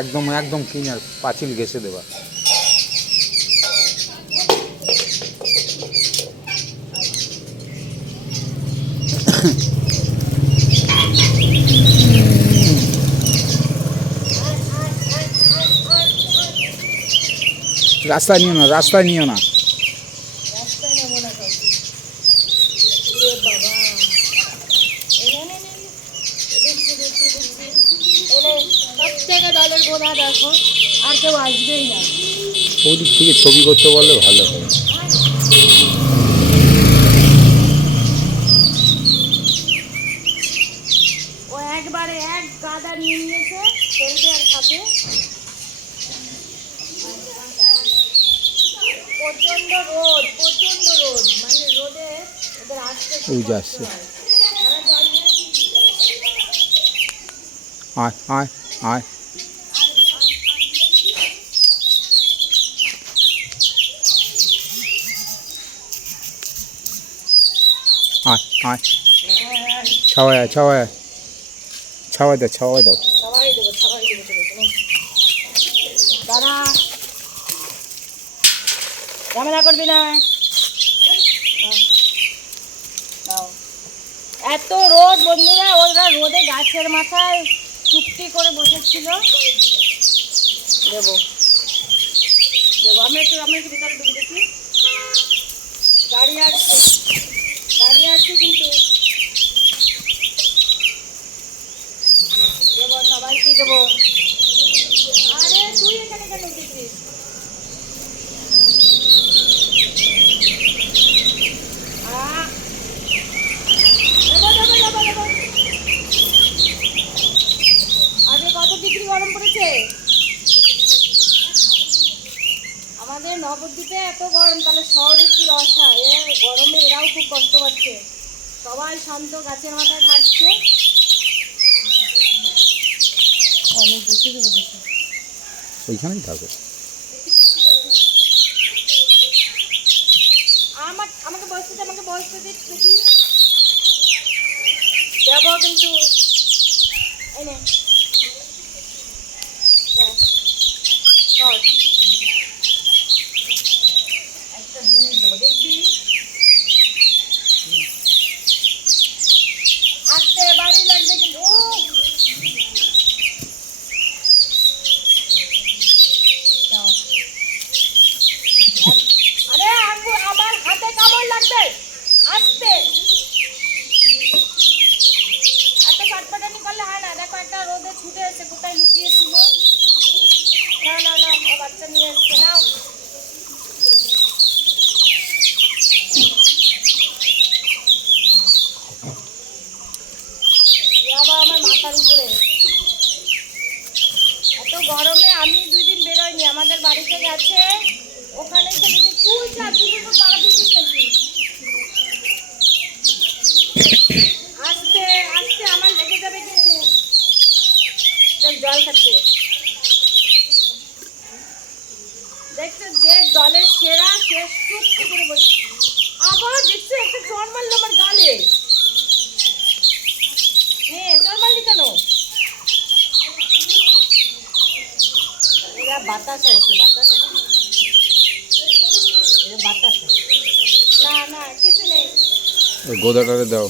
একদম একদম কিনার পাঁচিল ঘেসে দেবা। রাস্তায় নিও না রাস্তায় নিও না রাস্তায় নেব না কাউকে ওরে বাবা এই নে, নে, নে, নে। দেখছি, দেখছি, দেখছি। দলের দেখো আর কেউ আসবেই না। ওই দিক থেকে ছবি করতে বললে ভালো হয়। ও একবারে এক গাদা নিয়ে নিয়েছে ফেলবে আর খাবে। প্রচণ্ড রোদ প্রচণ্ড রোদ। মানে রোদে ওদের আসতে ওই কষ্ট আসছে। হয়। দাঁড়া, জল নিয়ে আসি। আয় আয় আয় আয় আয় ছাওয়ায় আয় ছাওয়ায় আয় ছাওয়ায় দাও ছাওয়ায় দাও দাদা করবি না। এত রোদ বন্ধুরা, ওরা রোদে গাছের মাথায়। চুক্তি করে বসেছিল। দেবো। দেবো। আমি একটু আমি একটু ভিতরে ঢুকে দেখি। দাঁড়িয়ে আছি। দাঁড়িয়ে আছি কিন্তু দেবো সবাইকে দেবো আরে তুই এখানে কেন উঠেছিস আহ! দেবো, দেবো, দেবো, দেবো। আজকে কত ডিগ্রি গরম পড়েছে আমাদের নবদ্বীপে এত গরম তাহলে শহরে কি রসা? এ গরমে এরাও খুব কষ্ট পাচ্ছে। সবাই শান্ত গাছের মাথায় থাকছে। অনেক বেশি ওইখানেই থাকো। আমার আমাকে বসতে দে আমাকে বসতে দে দেখি যাব কিন্তু। এই নে। যা। কর। একটা জিনিস দেবো দেখবি আসতে বাড়ি লাগবে কিন্তু ও দাও। আরে আঙ্গুর আমার হাতে কামড় লাগবে আসতে এত চটপটানি করলে হয় না দেখো একটা রোদে ছুটে এসে কোথায় লুকিয়েছিল না না না ও বাচ্চা নিয়ে এসছে নাও মাথার উপরে। এত গরমে আমি দুই দিন বেরোয়নি আমাদের বাড়িতে গেছে, ওখানে থেকে আমার যাবে জল খাচ্ছে। যে সেরা, সে করে বসে আবার একটা মারলো আমার গালে। হ্যাঁ তোর কেন? বাতাস আছে বাতাস না না কিছু নেই। গোদাটারে দাও।